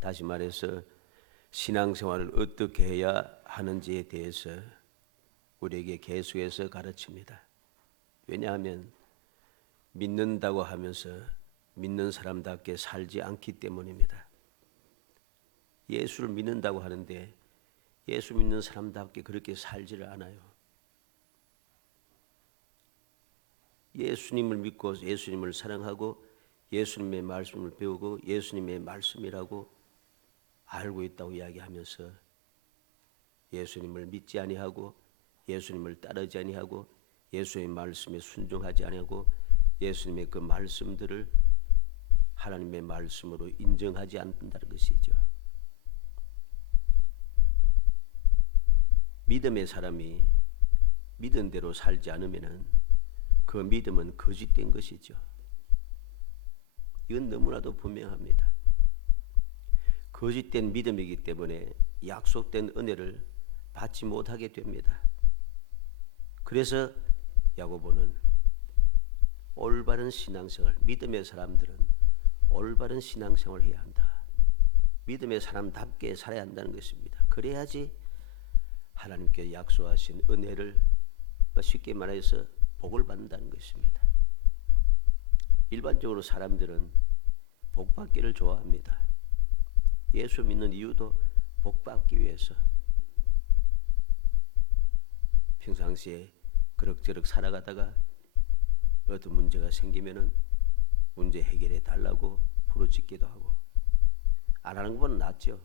다시 말해서 신앙생활을 어떻게 해야 하는지에 대해서 우리에게 계속해서 가르칩니다. 왜냐하면 믿는다고 하면서 믿는 사람답게 살지 않기 때문입니다. 예수를 믿는다고 하는데 예수 믿는 사람답게 그렇게 살지를 않아요. 예수님을 믿고 예수님을 사랑하고 예수님의 말씀을 배우고 예수님의 말씀이라고 알고 있다고 이야기하면서 예수님을 믿지 아니하고 예수님을 따르지 아니하고 예수의 말씀에 순종하지 아니하고 예수님의 그 말씀들을 하나님의 말씀으로 인정하지 않는다는 것이죠. 믿음의 사람이 믿은 대로 살지 않으면 그 믿음은 거짓된 것이죠. 이건 너무나도 분명합니다. 거짓된 믿음이기 때문에 약속된 은혜를 받지 못하게 됩니다. 그래서 야고보는 올바른 신앙생활, 믿음의 사람들은 올바른 신앙생활을 해야 한다. 믿음의 사람답게 살아야 한다는 것입니다. 그래야지 하나님께 약속하신 은혜를 쉽게 말해서 복을 받는다는 것입니다. 일반적으로 사람들은 복 받기를 좋아합니다. 예수 믿는 이유도 복 받기 위해서. 평상시에 그럭저럭 살아가다가 어떤 문제가 생기면은 문제 해결해 달라고 부르짖기도 하고 안 하는 것보다 낫죠.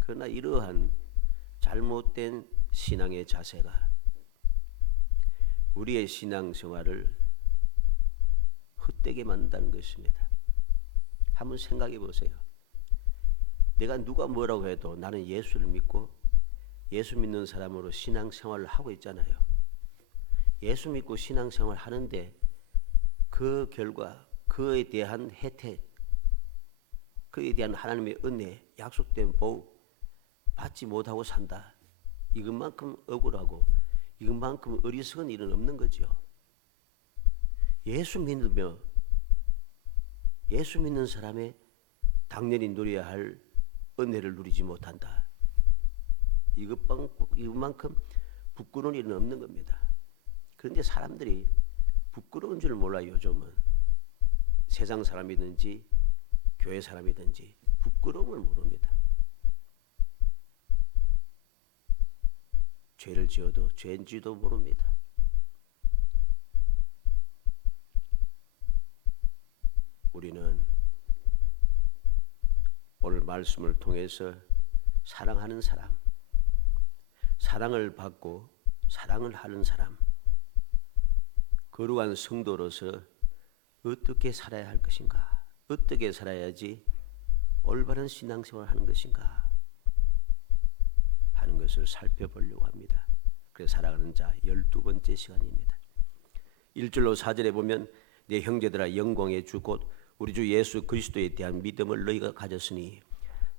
그러나 이러한 잘못된 신앙의 자세가 우리의 신앙생활을 헛되게 만든다는 것입니다. 한번 생각해 보세요. 내가 누가 뭐라고 해도 나는 예수를 믿고 예수 믿는 사람으로 신앙생활을 하고 있잖아요. 예수 믿고 신앙생활 하는데 그 결과, 그에 대한 혜택, 그에 대한 하나님의 은혜, 약속된 복 받지 못하고 산다. 이것만큼 억울하고 이것만큼 어리석은 일은 없는 거죠. 예수 믿는 사람의 당연히 누려야 할 은혜를 누리지 못한다. 이것만큼 부끄러운 일은 없는 겁니다. 그런데 사람들이 부끄러운 줄 몰라요. 요즘은 세상 사람이든지 교회 사람이든지 부끄러움을 모릅니다. 죄를 지어도 죄인지도 모릅니다. 우리는 오늘 말씀을 통해서 사랑하는 사람, 사랑을 받고 사랑을 하는 사람, 거룩한 성도로서 어떻게 살아야 할 것인가? 어떻게 살아야지 올바른 신앙생활을 하는 것인가? 하는 것을 살펴보려고 합니다. 그래서 살아가는 자 12번째 시간입니다. 1절로 4절에 보면 내 형제들아 영광의 주 곧 우리 주 예수 그리스도에 대한 믿음을 너희가 가졌으니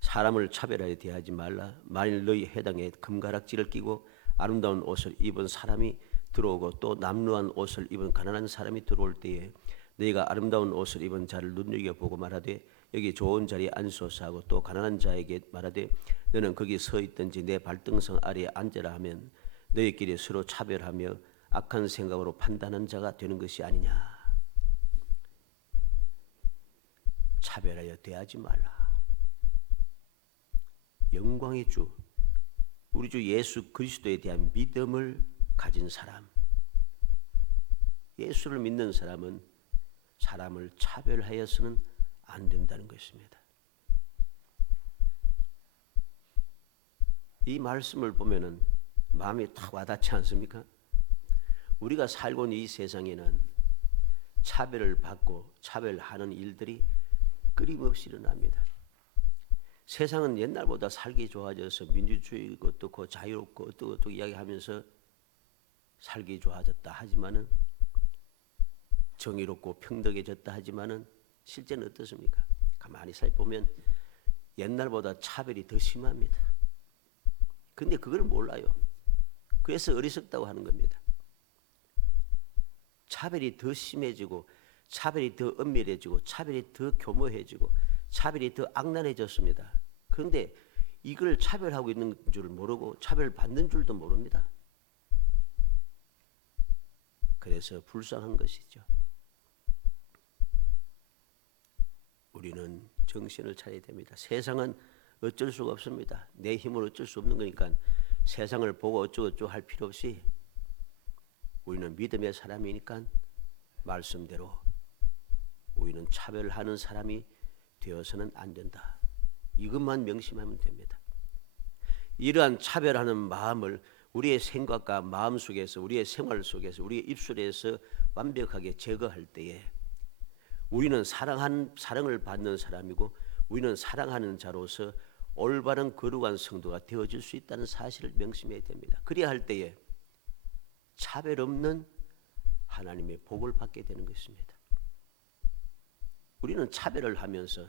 사람을 차별하여 대하지 말라. 만일 너희 해당에 금가락지를 끼고 아름다운 옷을 입은 사람이 들어오고 또 남루한 옷을 입은 가난한 사람이 들어올 때에 너희가 아름다운 옷을 입은 자를 눈여겨보고 말하되 여기 좋은 자리에 앉소서 하고 또 가난한 자에게 말하되 너는 거기 서 있든지 내 발등상 아래에 앉으라 하면 너희끼리 서로 차별하며 악한 생각으로 판단한 자가 되는 것이 아니냐. 차별하여 대하지 말라. 영광의 주, 우리 주 예수 그리스도에 대한 믿음을 가진 사람, 예수를 믿는 사람은 사람을 차별하여서는 안 된다는 것입니다. 이 말씀을 보면은 마음이 탁 와닿지 않습니까? 우리가 살고 있는 이 세상에는 차별을 받고 차별하는 일들이 끊임없이 일어납니다. 세상은 옛날보다 살기 좋아져서 민주주의고 어떻고 자유롭고 어떻고 이야기하면서 살기 좋아졌다 하지만은 정의롭고 평등해졌다 하지만은 실제는 어떻습니까? 가만히 살펴보면 옛날보다 차별이 더 심합니다. 근데 그걸 몰라요. 그래서 어리석다고 하는 겁니다. 차별이 더 심해지고 차별이 더 엄밀해지고 차별이 더 교묘해지고 차별이 더 악랄해졌습니다. 그런데 이걸 차별하고 있는 줄 모르고 차별받는 줄도 모릅니다. 그래서 불쌍한 것이죠. 우리는 정신을 차려야 됩니다. 세상은 어쩔 수가 없습니다. 내 힘으로 어쩔 수 없는 거니까 세상을 보고 어쩌고저쩌고 할 필요 없이 우리는 믿음의 사람이니까 말씀대로 우리는 차별하는 사람이 되어서는 안 된다. 이것만 명심하면 됩니다. 이러한 차별하는 마음을 우리의 생각과 마음 속에서, 우리의 생활 속에서, 우리의 입술에서 완벽하게 제거할 때에 우리는 사랑을 받는 사람이고 우리는 사랑하는 자로서 올바른 거룩한 성도가 되어질 수 있다는 사실을 명심해야 됩니다. 그래야 할 때에 차별 없는 하나님의 복을 받게 되는 것입니다. 우리는 차별을 하면서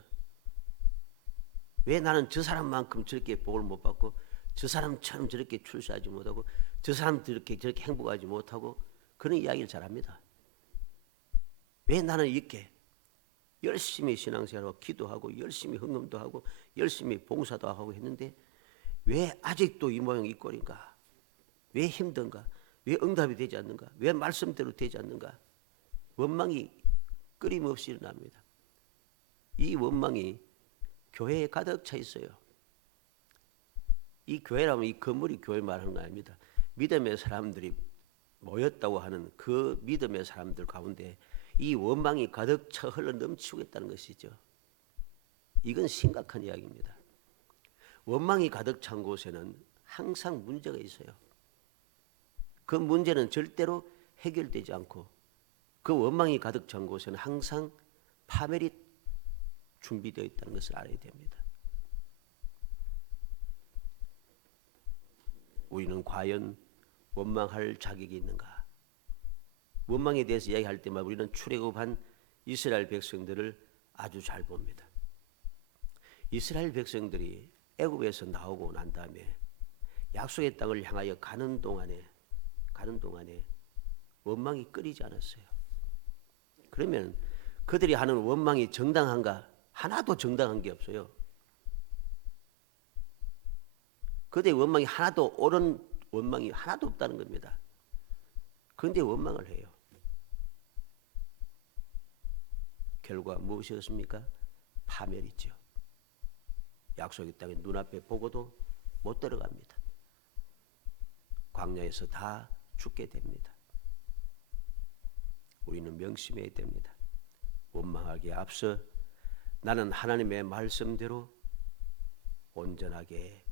왜 나는 저 사람만큼 저렇게 복을 못 받고 저 사람처럼 저렇게 출세하지 못하고 저 사람 저렇게 행복하지 못하고 그런 이야기를 잘합니다. 왜 나는 이렇게 열심히 신앙생활하고 기도하고 열심히 헌금도 하고 열심히 봉사도 하고 했는데 왜 아직도 이 모양 이 꼴인가? 왜 힘든가? 왜 응답이 되지 않는가? 왜 말씀대로 되지 않는가? 원망이 끊임없이 일어납니다. 이 원망이 교회에 가득 차 있어요. 이 교회라면 이 건물이 교회 말하는 거 아닙니다. 믿음의 사람들이 모였다고 하는 그 믿음의 사람들 가운데 이 원망이 가득 차 흘러 넘치고 있다는 것이죠. 이건 심각한 이야기입니다. 원망이 가득 찬 곳에는 항상 문제가 있어요. 그 문제는 절대로 해결되지 않고 그 원망이 가득 찬 곳에는 항상 파멸이 준비되어 있다는 것을 알아야 됩니다. 우리는 과연 원망할 자격이 있는가? 원망에 대해서 이야기할 때마다 우리는 출애굽한 이스라엘 백성들을 아주 잘 봅니다. 이스라엘 백성들이 애굽에서 나오고 난 다음에 약속의 땅을 향하여 가는 동안에 원망이 끊이지 않았어요. 그러면 그들이 하는 원망이 정당한가? 하나도 정당한 게 없어요. 그들의 원망이 하나도 옳은 원망이 하나도 없다는 겁니다. 그런데 원망을 해요. 결과 무엇이었습니까? 파멸이죠. 약속의 땅에 눈앞에 보고도 못 들어갑니다. 광야에서 다 죽게 됩니다. 우리는 명심해야 됩니다. 원망하기에 앞서 나는 하나님의 말씀대로 온전하게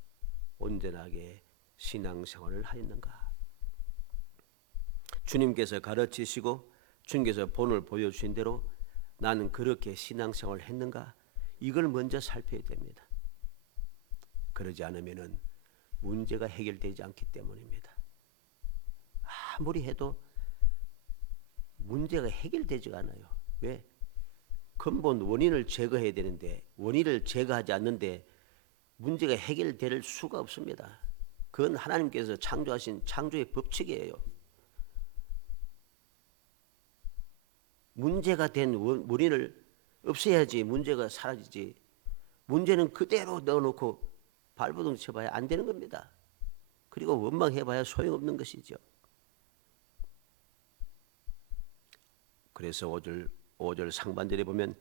신앙생활을 하였는가? 주님께서 가르치시고 주님께서 본을 보여주신 대로 나는 그렇게 신앙생활을 했는가? 이걸 먼저 살펴야 됩니다. 그러지 않으면 문제가 해결되지 않기 때문입니다. 아무리 해도 문제가 해결되지가 않아요. 왜? 근본 원인을 제거해야 되는데 원인을 제거하지 않는데 문제가 해결될 수가 없습니다. 그건 하나님께서 창조하신 창조의 법칙이에요. 문제가 된 원인을 없애야지 문제가 사라지지. 문제는 그대로 넣어놓고 발버둥 쳐봐야 안 되는 겁니다. 그리고 원망해봐야 소용없는 것이죠. 그래서 5절 상반절에 보면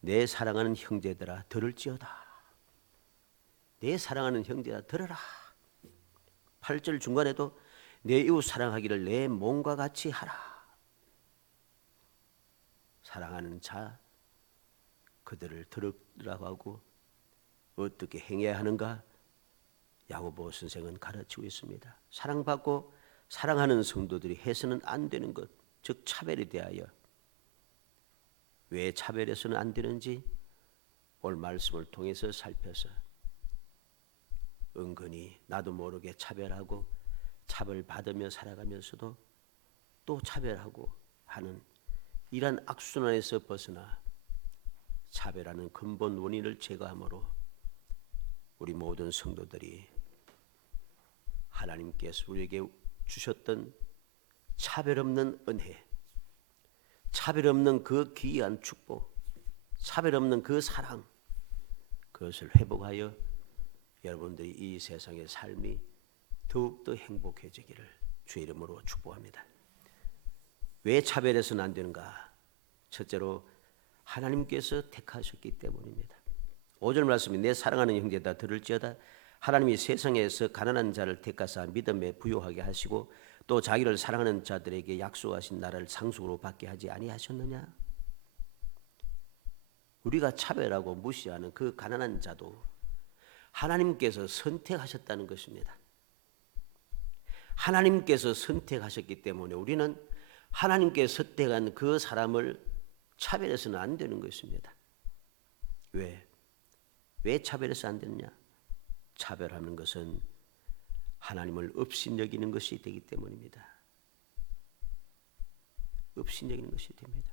내 사랑하는 형제들아 들을지어다. 내 사랑하는 형제들아 들어라. 8절 중간에도 내 이웃 사랑하기를 내 몸과 같이 하라. 사랑하는 자 그들을 들으라고 하고 어떻게 행해야 하는가? 야고보 선생은 가르치고 있습니다. 사랑받고 사랑하는 성도들이 해서는 안 되는 것, 즉 차별에 대하여 왜 차별해서는 안 되는지 오늘 말씀을 통해서 살펴서 은근히 나도 모르게 차별하고 차별받으며 살아가면서도 또 차별하고 하는 이러한 악순환에서 벗어나 차별하는 근본 원인을 제거함으로 우리 모든 성도들이 하나님께서 우리에게 주셨던 차별 없는 은혜, 차별 없는 그 귀한 축복, 차별 없는 그 사랑, 그것을 회복하여 여러분들이 이 세상의 삶이 더욱더 행복해지기를 주의 이름으로 축복합니다. 왜 차별해서는 안 되는가? 첫째로 하나님께서 택하셨기 때문입니다. 5절 말씀이 내 사랑하는 형제다 들을지어다 하나님이 세상에서 가난한 자를 택하사 믿음에 부요하게 하시고 또 자기를 사랑하는 자들에게 약속하신 나라를 상속으로 받게 하지 아니하셨느냐? 우리가 차별하고 무시하는 그 가난한 자도 하나님께서 선택하셨다는 것입니다. 하나님께서 선택하셨기 때문에 우리는 하나님께 선택한 그 사람을 차별해서는 안 되는 것입니다. 왜? 왜 차별해서 안 되느냐? 차별하는 것은 하나님을 업신여기는 것이 되기 때문입니다. 업신여기는 것이 됩니다.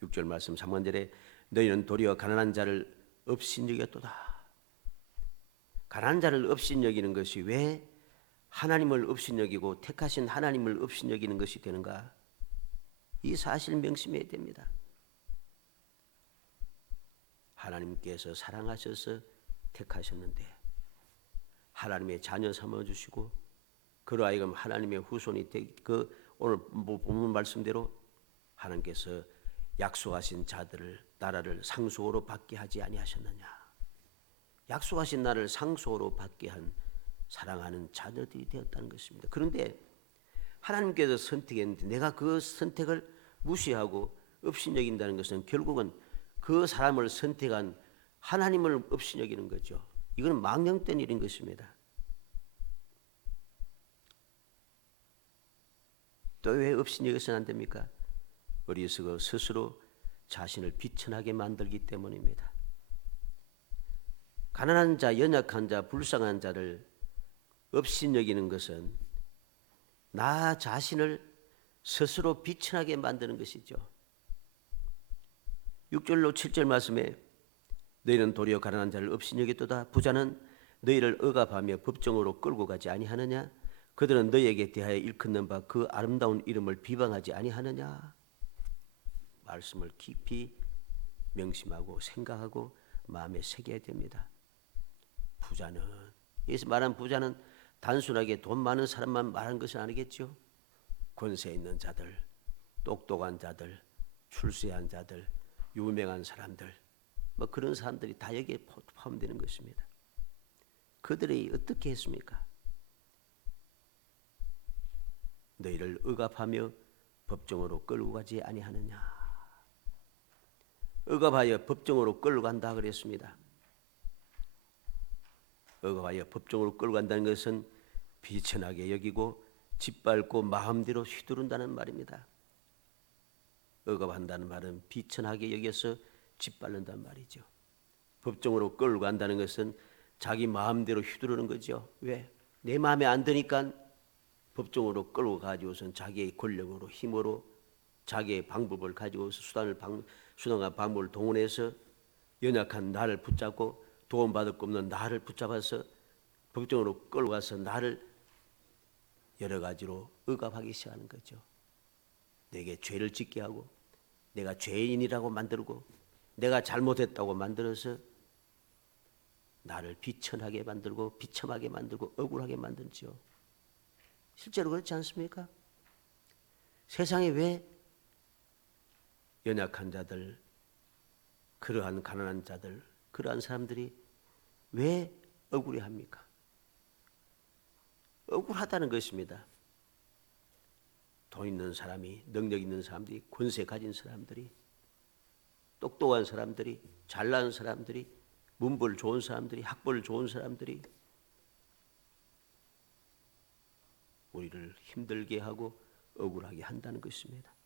6절 말씀 3번절에 너희는 도리어 가난한 자를 업신여겼도다. 가난한 자를 업신여기는 것이 왜 하나님을 업신여기고 택하신 하나님을 업신여기는 것이 되는가? 이 사실 명심해야 됩니다. 하나님께서 사랑하셔서 택하셨는데 하나님의 자녀 삼아주시고 그러하여금 하나님의 후손이 그 오늘 본문 말씀대로 하나님께서 약속하신 자들을 나라를 상속으로 받게 하지 아니하셨느냐. 약속하신 나라를 상속으로 받게 한 사랑하는 자녀들이 되었다는 것입니다. 그런데 하나님께서 선택했는데 내가 그 선택을 무시하고 업신여긴다는 것은 결국은 그 사람을 선택한 하나님을 업신여기는 거죠. 이거는 망령된 일인 것입니다. 또 왜 업신여겨서는 안 됩니까? 어리석어 스스로 자신을 비천하게 만들기 때문입니다. 가난한 자, 연약한 자, 불쌍한 자를 업신여기는 것은 나 자신을 스스로 비천하게 만드는 것이죠. 6절로 7절 말씀에 너희는 도리어 가난한 자를 업신여겼도다. 부자는 너희를 억압하며 법정으로 끌고 가지 아니하느냐? 그들은 너희에게 대하여 일컫는 바 그 아름다운 이름을 비방하지 아니하느냐? 말씀을 깊이 명심하고 생각하고 마음에 새겨야 됩니다. 부자는 여기서 말하는 부자는 단순하게 돈 많은 사람만 말하는 것은 아니겠죠. 권세 있는 자들, 똑똑한 자들, 출세한 자들, 유명한 사람들 뭐 그런 사람들이 다 여기에 포함되는 것입니다. 그들이 어떻게 했습니까? 너희를 억압하며 법정으로 끌고 가지 아니하느냐. 억압하여 법정으로 끌고 간다 그랬습니다. 억압하여 법정으로 끌고 간다는 것은 비천하게 여기고 짓밟고 마음대로 휘두른다는 말입니다. 억압한다는 말은 비천하게 여겨서 짓밟는다는 말이죠. 법정으로 끌고 간다는 것은 자기 마음대로 휘두르는 거죠. 왜? 내 마음에 안 드니까 법정으로 끌고 가지고선 자기의 권력으로 힘으로 자기의 방법을 가지고서 수단과 방법을 동원해서 연약한 나를 붙잡고 도움받을 거 없는 나를 붙잡아서 법정으로 끌고 가서 나를 여러 가지로 억압하기 시작하는 거죠. 내게 죄를 짓게 하고 내가 죄인이라고 만들고 내가 잘못했다고 만들어서 나를 비천하게 만들고 비참하게 만들고 억울하게 만들죠. 실제로 그렇지 않습니까? 세상에 왜 연약한 자들, 그러한 가난한 자들, 그러한 사람들이 왜 억울해합니까? 억울하다는 것입니다. 돈 있는 사람이, 능력 있는 사람들이, 권세 가진 사람들이, 똑똑한 사람들이, 잘난 사람들이, 문벌 좋은 사람들이, 학벌 좋은 사람들이 우리를 힘들게 하고 억울하게 한다는 것입니다.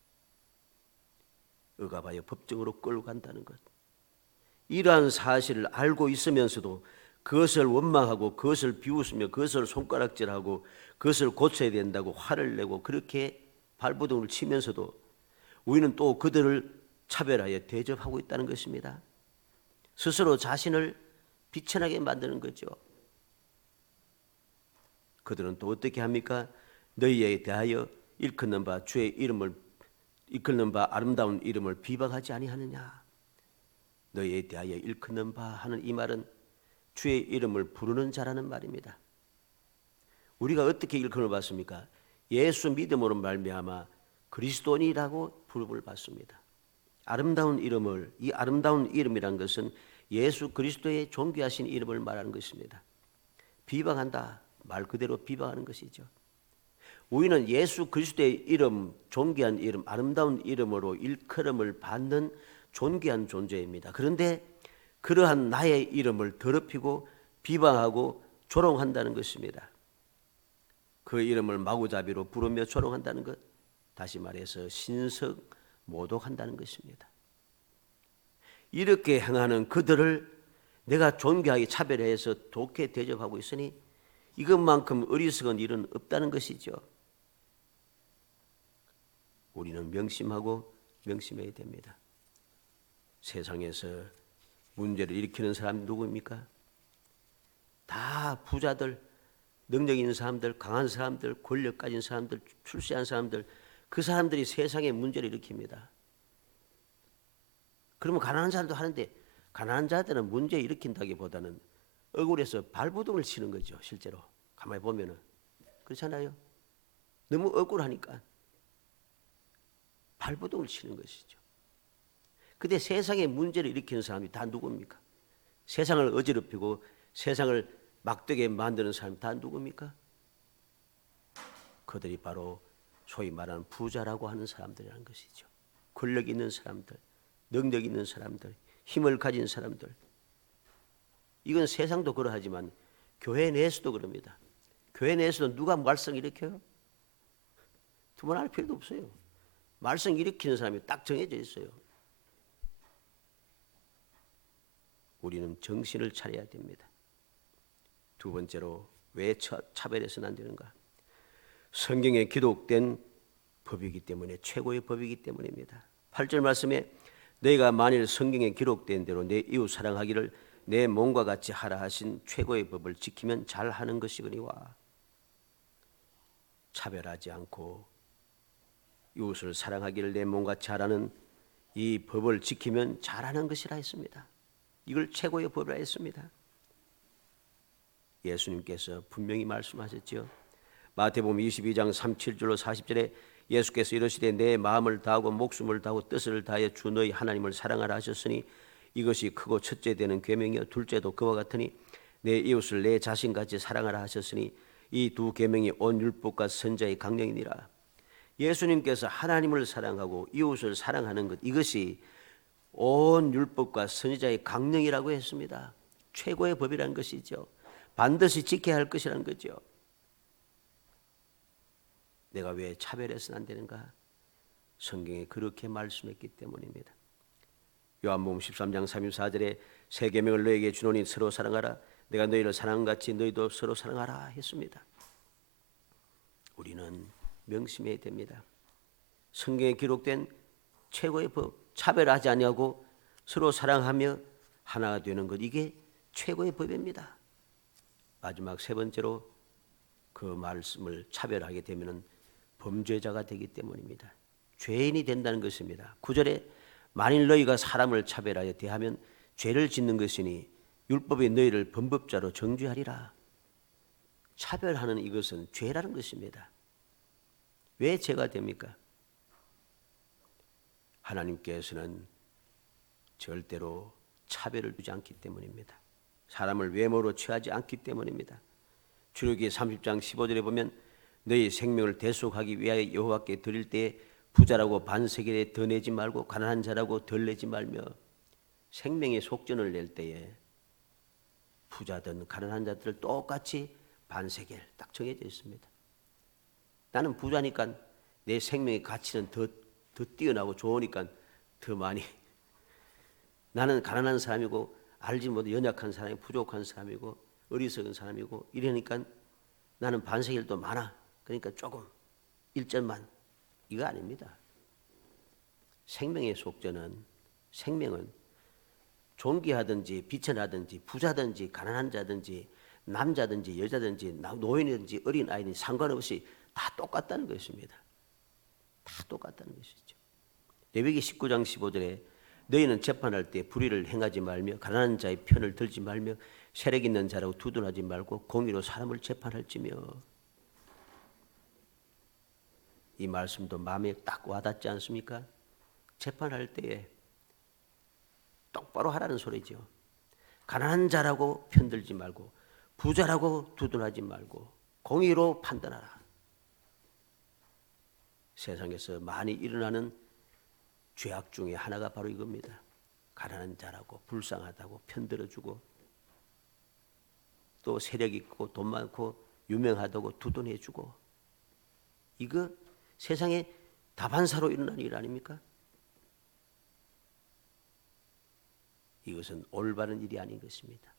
억압하여 법정으로 끌고 간다는 것. 이러한 사실을 알고 있으면서도 그것을 원망하고 그것을 비웃으며 그것을 손가락질하고 그것을 고쳐야 된다고 화를 내고 그렇게 발버둥을 치면서도 우리는 또 그들을 차별하여 대접하고 있다는 것입니다. 스스로 자신을 비천하게 만드는 거죠. 그들은 또 어떻게 합니까? 너희에 대하여 일컫는 바 주의 이름을 이끌는 바 아름다운 이름을 비방하지 아니하느냐. 너희에 대하여 일컫는 바 하는 이 말은 주의 이름을 부르는 자라는 말입니다. 우리가 어떻게 일컬음을 받습니까? 예수 믿음으로 말미암아 그리스도인이라고 부름을 받습니다. 아름다운 이름을, 이 아름다운 이름이란 것은 예수 그리스도의 존귀하신 이름을 말하는 것입니다. 비방한다, 말 그대로 비방하는 것이죠. 우리는 예수 그리스도의 이름, 존귀한 이름, 아름다운 이름으로 일컬음을 받는 존귀한 존재입니다. 그런데 그러한 나의 이름을 더럽히고 비방하고 조롱한다는 것입니다. 그 이름을 마구잡이로 부르며 조롱한다는 것, 다시 말해서 신석 모독한다는 것입니다. 이렇게 행하는 그들을 내가 존귀하게 차별해서 좋게 대접하고 있으니 이것만큼 어리석은 일은 없다는 것이죠. 우리는 명심하고 명심해야 됩니다. 세상에서 문제를 일으키는 사람이 누구입니까? 다 부자들, 능력 있는 사람들, 강한 사람들, 권력 가진 사람들, 출세한 사람들, 그 사람들이 세상에 문제를 일으킵니다. 그러면 가난한 자들도 하는데 가난한 자들은 문제 일으킨다기보다는 억울해서 발버둥을 치는 거죠. 실제로 가만히 보면은 그렇잖아요. 너무 억울하니까 발버둥을 치는 것이죠. 근데 세상에 문제를 일으키는 사람이 다 누굽니까? 세상을 어지럽히고 세상을 막되게 만드는 사람이 다 누굽니까? 그들이 바로 소위 말하는 부자라고 하는 사람들이라는 것이죠. 권력 있는 사람들, 능력 있는 사람들, 힘을 가진 사람들. 이건 세상도 그러하지만 교회 내에서도 그럽니다. 교회 내에서도 누가 말썽 일으켜요? 두말할 필요도 없어요. 말썽 일으키는 사람이 딱 정해져 있어요. 우리는 정신을 차려야 됩니다. 두 번째로 왜 차별해서는 안 되는가? 성경에 기록된 법이기 때문에, 최고의 법이기 때문입니다. 8절 말씀에 너희가 만일 성경에 기록된 대로 내 이웃 사랑하기를 내 몸과 같이 하라 하신 최고의 법을 지키면 잘하는 것이거니와. 차별하지 않고 이웃을 사랑하기를 내 몸같이 하라는 이 법을 지키면 잘하는 것이라 했습니다. 이걸 최고의 법이라 했습니다. 예수님께서 분명히 말씀하셨죠. 마태복음 22장 37절로 40절에 예수께서 이르시되 내 마음을 다하고 목숨을 다하고 뜻을 다하여 주 너희 하나님을 사랑하라 하셨으니 이것이 크고 첫째 되는 계명이요 둘째도 그와 같으니 내 이웃을 내 자신같이 사랑하라 하셨으니 이 두 계명이 온 율법과 선지자의 강령이니라. 예수님께서 하나님을 사랑하고 이웃을 사랑하는 것, 이것이 온 율법과 선지자의 강령이라고 했습니다. 최고의 법이라는 것이죠. 반드시 지켜야 할 것이라는 거죠. 내가 왜 차별해서는 안 되는가? 성경에 그렇게 말씀했기 때문입니다. 요한복음 13장 34절에 새 계명을 너에게 주노니 서로 사랑하라. 내가 너희를 사랑한 같이 너희도 서로 사랑하라 했습니다. 우리는 명심해야 됩니다. 성경에 기록된 최고의 법, 차별하지 아니하고 서로 사랑하며 하나가 되는 것, 이게 최고의 법입니다. 마지막 세 번째로 그 말씀을 차별하게 되면 범죄자가 되기 때문입니다. 죄인이 된다는 것입니다. 9절에 만일 너희가 사람을 차별하여 대하면 죄를 짓는 것이니 율법이 너희를 범법자로 정죄하리라. 차별하는 이것은 죄라는 것입니다. 왜 죄가 됩니까? 하나님께서는 절대로 차별을 두지 않기 때문입니다. 사람을 외모로 취하지 않기 때문입니다. 출애굽기 30장 15절에 보면 너희 생명을 대속하기 위하여 여호와께 드릴 때에 부자라고 반세겔에 더 내지 말고 가난한 자라고 덜 내지 말며, 생명의 속전을 낼 때에 부자든 가난한 자들 똑같이 반세겔 딱 정해져 있습니다. 나는 부자니까 내 생명의 가치는 더 뛰어나고 좋으니까 더 많이, 나는 가난한 사람이고 알지 못해 연약한 사람이 부족한 사람이고 어리석은 사람이고 이러니까 나는 반세겔도 많아. 그러니까 조금 1절만, 이거 아닙니다. 생명의 속전은, 생명은 존귀하든지 비천하든지 부자든지 가난한 자든지 남자든지 여자든지 노인이든지 어린아이든지 상관없이 다 똑같다는 것입니다. 다 똑같다는 것이죠. 레위기 19장 15절에 너희는 재판할 때 불의를 행하지 말며 가난한 자의 편을 들지 말며 세력 있는 자라고 두둔하지 말고 공의로 사람을 재판할지며. 이 말씀도 마음에 딱 와닿지 않습니까? 재판할 때에 똑바로 하라는 소리죠. 가난한 자라고 편들지 말고 부자라고 두둔하지 말고 공의로 판단하라. 세상에서 많이 일어나는 죄악 중에 하나가 바로 이겁니다. 가난한 자라고 불쌍하다고 편들어주고 또 세력 있고 돈 많고 유명하다고 두둔해주고, 이거 세상에 다반사로 일어나는 일 아닙니까? 이것은 올바른 일이 아닌 것입니다.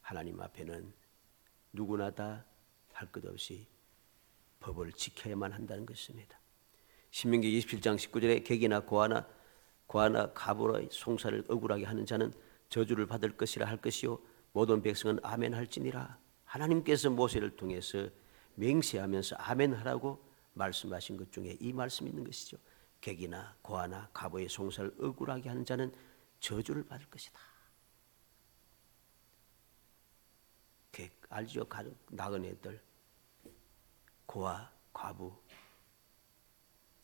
하나님 앞에는 누구나 다 할 것 없이 법을 지켜야만 한다는 것입니다. 신명기 27장 19절에 객이나 고아나 가부의 송사를 억울하게 하는 자는 저주를 받을 것이라 할 것이요 모든 백성은 아멘 할지니라. 하나님께서 모세를 통해서 맹세하면서 아멘 하라고 말씀하신 것 중에 이 말씀이 있는 것이죠. 객이나 고아나 가부의 송사를 억울하게 하는 자는 저주를 받을 것이다. 객 알죠? 나은 애들, 고아, 과부,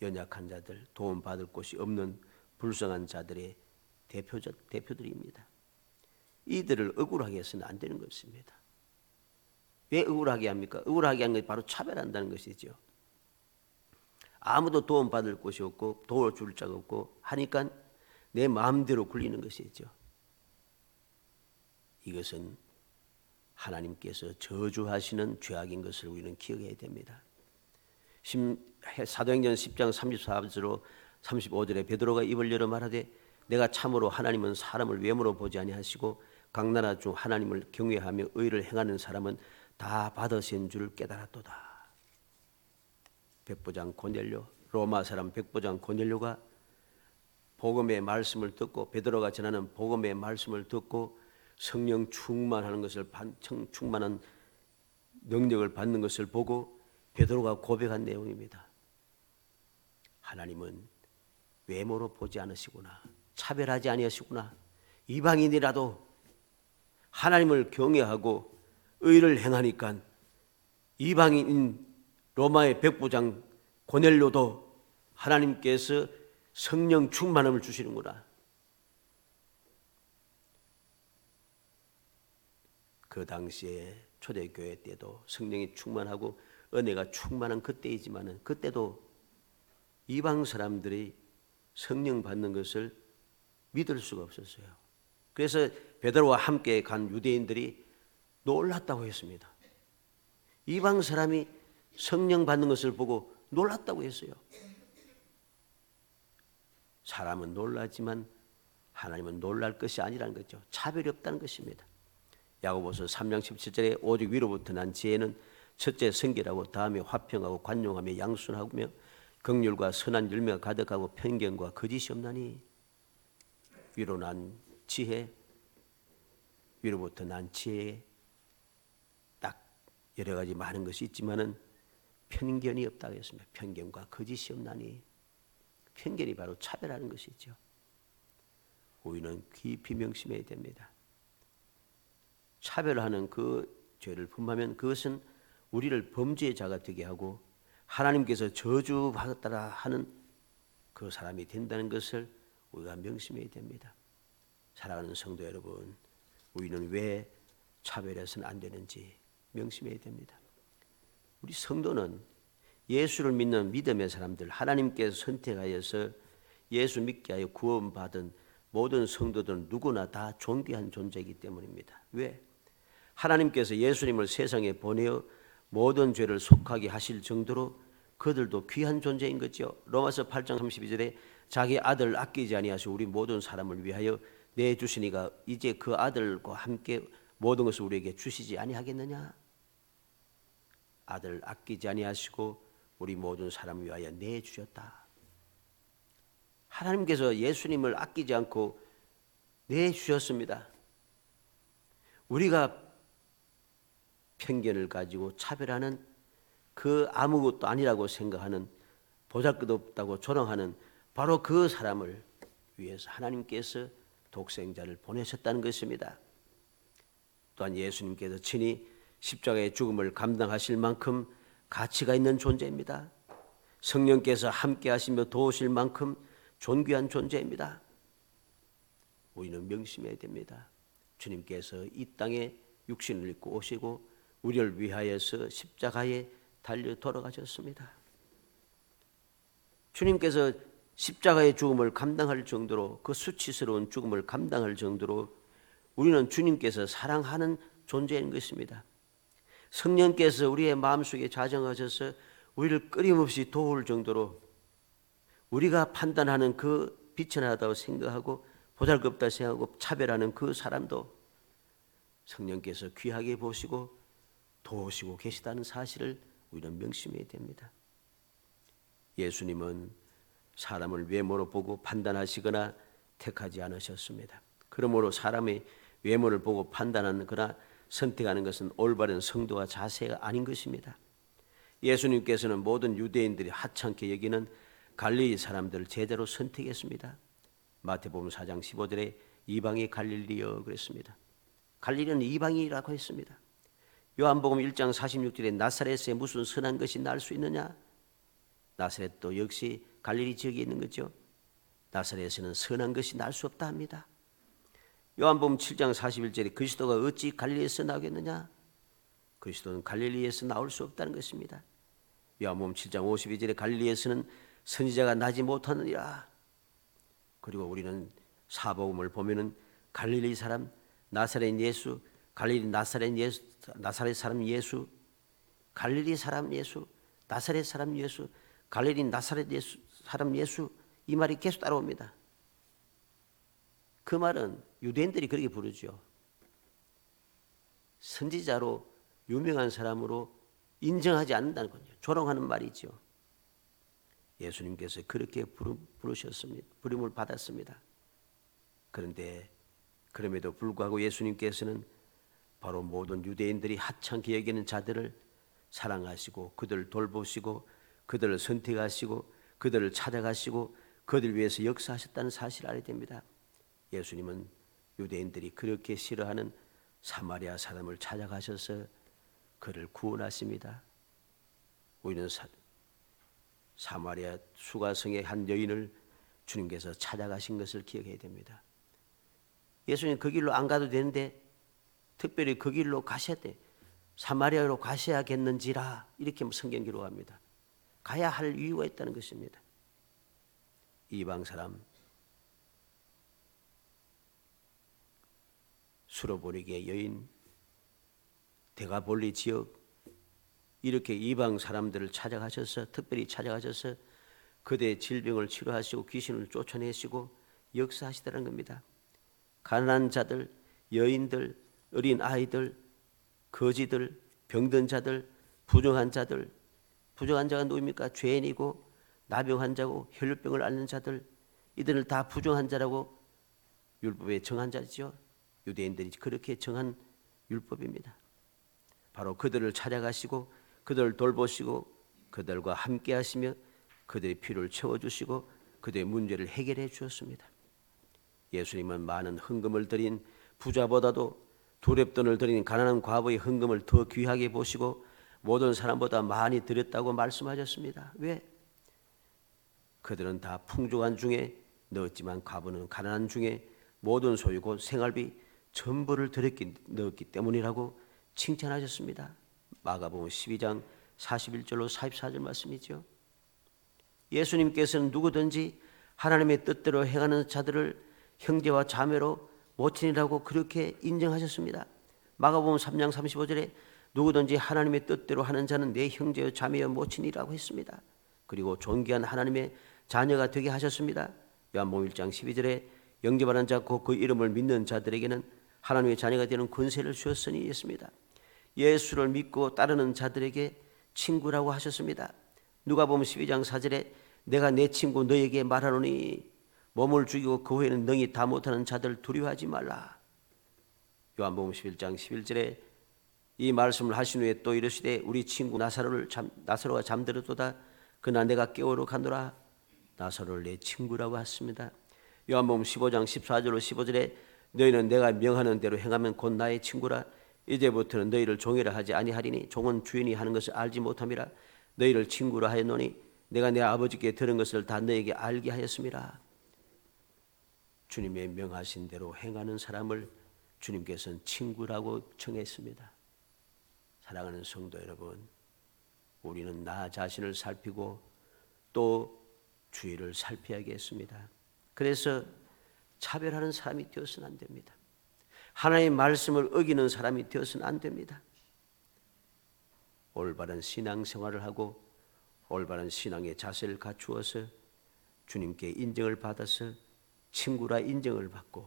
연약한 자들, 도움받을 곳이 없는 불쌍한 자들의 대표들입니다. 이들을 억울하게 해서는 안 되는 것입니다. 왜 억울하게 합니까? 억울하게 하는 것이 바로 차별한다는 것이죠. 아무도 도움받을 곳이 없고 도와줄 자가 없고 하니까 내 마음대로 굴리는 것이죠. 이것은 하나님께서 저주하시는 죄악인 것을 우리는 기억해야 됩니다. 사도행전 10장 34절로 35절에 베드로가 입을 열어 말하되 내가 참으로 하나님은 사람을 외모로 보지 아니하시고 각 나라 중 하나님을 경외하며 의를 행하는 사람은 다 받으신 줄 깨달았도다. 백부장 고넬료, 로마 사람 백부장 고넬료가 복음의 말씀을 듣고 베드로가 전하는 복음의 말씀을 듣고 성령 충만하는 것을 충만한 능력을 받는 것을 보고 베드로가 고백한 내용입니다. 하나님은 외모로 보지 않으시구나. 차별하지 아니하시구나. 이방인이라도 하나님을 경외하고 의를 행하니까 이방인 로마의 백부장 고넬료도 하나님께서 성령 충만함을 주시는구나. 그 당시에 초대교회 때도 성령이 충만하고 은혜가 충만한 그때이지만은 그때도 이방 사람들이 성령 받는 것을 믿을 수가 없었어요. 그래서 베드로와 함께 간 유대인들이 놀랐다고 했습니다. 이방 사람이 성령 받는 것을 보고 놀랐다고 했어요. 사람은 놀라지만 하나님은 놀랄 것이 아니라는 거죠. 차별이 없다는 것입니다. 야고보서 3장 17절에 오직 위로부터 난 지혜는 첫째 성결하고 다음에 화평하고 관용하며 양순하며 긍휼과 선한 열매가 가득하고 편견과 거짓이 없나니. 위로 난 지혜, 위로부터 난 지혜에 딱 여러 가지 많은 것이 있지만은 편견이 없다고 했습니다. 편견과 거짓이 없나니. 편견이 바로 차별하는 것이죠. 우리는 깊이 명심해야 됩니다. 차별하는 그 죄를 범하면 그것은 우리를 범죄자가 되게 하고 하나님께서 저주받았다 하는 그 사람이 된다는 것을 우리가 명심해야 됩니다. 사랑하는 성도 여러분, 우리는 왜 차별해서는 안 되는지 명심해야 됩니다. 우리 성도는 예수를 믿는 믿음의 사람들, 하나님께서 선택하여서 예수 믿게 하여 구원받은 모든 성도들은 누구나 다 존귀한 존재이기 때문입니다. 왜? 하나님께서 예수님을 세상에 보내어 모든 죄를 속하게 하실 정도로 그들도 귀한 존재인 거죠. 로마서 8장 32절에 자기 아들 아끼지 아니하시고 우리 모든 사람을 위하여 내주시니가 이제 그 아들과 함께 모든 것을 우리에게 주시지 아니하겠느냐. 아들 아끼지 아니하시고 우리 모든 사람을 위하여 내주셨다. 하나님께서 예수님을 아끼지 않고 내주셨습니다. 우리가 편견을 가지고 차별하는 그 아무것도 아니라고 생각하는 보잘것없다고 조롱하는 바로 그 사람을 위해서 하나님께서 독생자를 보내셨다는 것입니다. 또한 예수님께서 친히 십자가의 죽음을 감당하실 만큼 가치가 있는 존재입니다. 성령께서 함께 하시며 도우실 만큼 존귀한 존재입니다. 우리는 명심해야 됩니다. 주님께서 이 땅에 육신을 입고 오시고 우리를 위하여서 십자가에 달려 돌아가셨습니다. 주님께서 십자가의 죽음을 감당할 정도로, 그 수치스러운 죽음을 감당할 정도로 우리는 주님께서 사랑하는 존재인 것입니다. 성령께서 우리의 마음속에 자정하셔서 우리를 끊임없이 도울 정도로 우리가 판단하는 그 비천하다고 생각하고 보잘것없다 생각하고 차별하는 그 사람도 성령께서 귀하게 보시고 도우시고 계시다는 사실을 우리는 명심해야 됩니다. 예수님은 사람을 외모로 보고 판단하시거나 택하지 않으셨습니다. 그러므로 사람의 외모를 보고 판단하거나 선택하는 것은 올바른 성도와 자세가 아닌 것입니다. 예수님께서는 모든 유대인들이 하찮게 여기는 갈릴리 사람들을 제자로 선택했습니다. 마태복음 4장 15절에 이방의 갈릴리여 그랬습니다. 갈릴리는 이방인이라고 했습니다. 요한복음 1장 46절에 나사렛에 무슨 선한 것이 날 수 있느냐? 나사렛도 역시 갈릴리 지역에 있는 거죠. 나사렛에는 선한 것이 날 수 없다 합니다. 요한복음 7장 41절에 그리스도가 어찌 갈릴리에서 나오겠느냐? 그리스도는 갈릴리에서 나올 수 없다는 것입니다. 요한복음 7장 52절에 갈릴리에서는 선지자가 나지 못하느니라. 그리고 우리는 사복음을 보면은 갈릴리 사람 나사렛 예수, 갈릴리 나사렛 예수, 나사렛 사람 예수, 갈릴리 사람 예수, 나사렛 사람 예수, 갈릴리 나사렛 예수, 사람 예수, 이 말이 계속 따라옵니다. 그 말은 유대인들이 그렇게 부르죠. 선지자로 유명한 사람으로 인정하지 않는다는 거죠. 조롱하는 말이죠. 예수님께서 그렇게 부르셨습니다. 부름을 받았습니다. 그런데 그럼에도 불구하고 예수님께서는 바로 모든 유대인들이 하찮게 여기는 자들을 사랑하시고 그들을 돌보시고 그들을 선택하시고 그들을 찾아가시고 그들을 위해서 역사하셨다는 사실을 알아야 됩니다. 예수님은 유대인들이 그렇게 싫어하는 사마리아 사람을 찾아가셔서 그를 구원하십니다. 우리는 사마리아 수가성의 한 여인을 주님께서 찾아가신 것을 기억해야 됩니다. 예수님 그 길로 안 가도 되는데 특별히 그 길로 가셔야 돼. 사마리아로 가셔야겠는지라 이렇게 성경 기록합니다. 가야 할 이유가 있다는 것입니다. 이방 사람, 수로보니게 여인, 데가볼리 지역 이렇게 이방 사람들을 찾아가셔서 특별히 찾아가셔서 그대의 질병을 치료하시고 귀신을 쫓아내시고 역사하시다는 겁니다. 가난한 자들, 여인들, 어린 아이들, 거지들, 병든 자들, 부정한 자들, 부정한 자가 누구입니까? 죄인이고 나병 환자고 혈류병을 앓는 자들, 이들을 다 부정한 자라고 율법에 정한 자죠. 유대인들이 그렇게 정한 율법입니다. 바로 그들을 찾아가시고 그들을 돌보시고 그들과 함께 하시며 그들의 필요를 채워주시고 그들의 문제를 해결해 주었습니다. 예수님은 많은 헌금을 드린 부자보다도 두렙돈을 드린 가난한 과부의 헌금을 더 귀하게 보시고 모든 사람보다 많이 드렸다고 말씀하셨습니다. 왜? 그들은 다 풍족한 중에 넣었지만 과부는 가난한 중에 모든 소유 곧 생활비 전부를 넣었기 때문이라고 칭찬하셨습니다. 마가복음 12장 41절로 44절 말씀이죠. 예수님께서는 누구든지 하나님의 뜻대로 행하는 자들을 형제와 자매로 모친이라고 그렇게 인정하셨습니다. 마가복음 3장 35절에 누구든지 하나님의 뜻대로 하는 자는 내 형제여 자매여 모친이라고 했습니다. 그리고 존귀한 하나님의 자녀가 되게 하셨습니다. 요한복음 1장 12절에 영접하는 자 곧 그 이름을 믿는 자들에게는 하나님의 자녀가 되는 권세를 주었으니 했습니다. 예수를 믿고 따르는 자들에게 친구라고 하셨습니다. 누가복음 12장 4절에 내가 내 친구 너에게 말하노니 몸을 죽이고 그 후에는 능히 다 못하는 자들 두려워하지 말라. 요한복음 11장 11절에 이 말씀을 하신 후에 또 이르시되 우리 친구 나사로가 잠들었도다. 그러나 내가 깨우러 가노라. 나사로를 내 친구라고 했습니다. 요한복음 15장 14절로 15절에 너희는 내가 명하는 대로 행하면 곧 나의 친구라. 이제부터는 너희를 종이라 하지 아니하리니 종은 주인이 하는 것을 알지 못함이라. 너희를 친구라 하였노니 내가 내 아버지께 들은 것을 다 너희에게 알게 하였음이라. 주님의 명하신 대로 행하는 사람을 주님께서는 친구라고 정했습니다. 사랑하는 성도 여러분, 우리는 나 자신을 살피고 또 주위를 살펴야겠습니다. 그래서 차별하는 사람이 되어서는 안 됩니다. 하나님의 말씀을 어기는 사람이 되어서는 안 됩니다. 올바른 신앙생활을 하고 올바른 신앙의 자세를 갖추어서 주님께 인정을 받아서 친구라 인정을 받고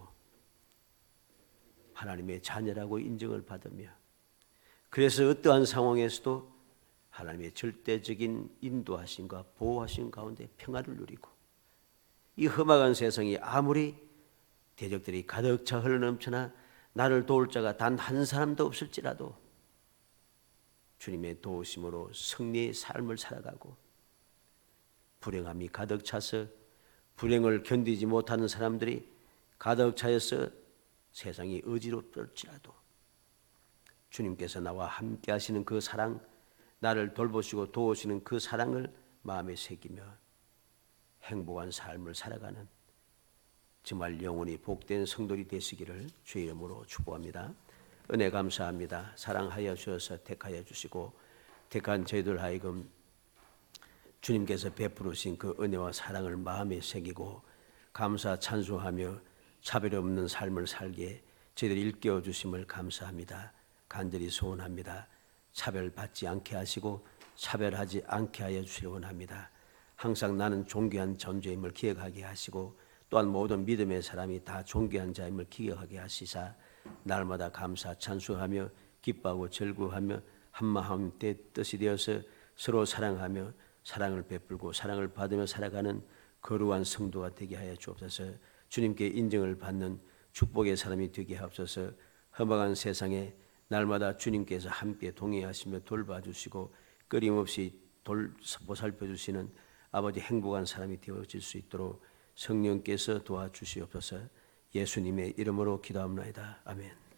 하나님의 자녀라고 인정을 받으며, 그래서 어떠한 상황에서도 하나님의 절대적인 인도하심과 보호하심 가운데 평안을 누리고, 이 험악한 세상이 아무리 대적들이 가득 차 흘러넘치나 나를 도울 자가 단 한 사람도 없을지라도 주님의 도우심으로 승리의 삶을 살아가고, 불행함이 가득 차서 불행을 견디지 못하는 사람들이 가득 차여서 세상이 어지럽을지라도 주님께서 나와 함께 하시는 그 사랑, 나를 돌보시고 도우시는 그 사랑을 마음에 새기며 행복한 삶을 살아가는 정말 영원히 복된 성도들이 되시기를 주의 이름으로 축복합니다. 은혜 감사합니다. 사랑하여 주셔서 택하여 주시고 택한 저희들 하여금 주님께서 베푸르신 그 은혜와 사랑을 마음에 새기고 감사 찬송하며 차별 없는 삶을 살게 저희들이 일깨워 주심을 감사합니다. 간절히 소원합니다. 차별받지 않게 하시고 차별하지 않게 하여 주시기 원합니다. 항상 나는 존귀한 존재임을 기억하게 하시고 또한 모든 믿음의 사람이 다 존귀한 자임을 기억하게 하시사 날마다 감사 찬송하며 기뻐하고 즐거워하며 한마음 뜻이 되어서 서로 사랑하며 사랑을 베풀고 사랑을 받으며 살아가는 거룩한 성도가 되게 하여 주옵소서. 주님께 인정을 받는 축복의 사람이 되게 하옵소서. 험악한 세상에 날마다 주님께서 함께 동행하시며 돌봐주시고 끊임없이 보살펴주시는 아버지 행복한 사람이 되어질 수 있도록 성령께서 도와주시옵소서. 예수님의 이름으로 기도합니다. 아멘.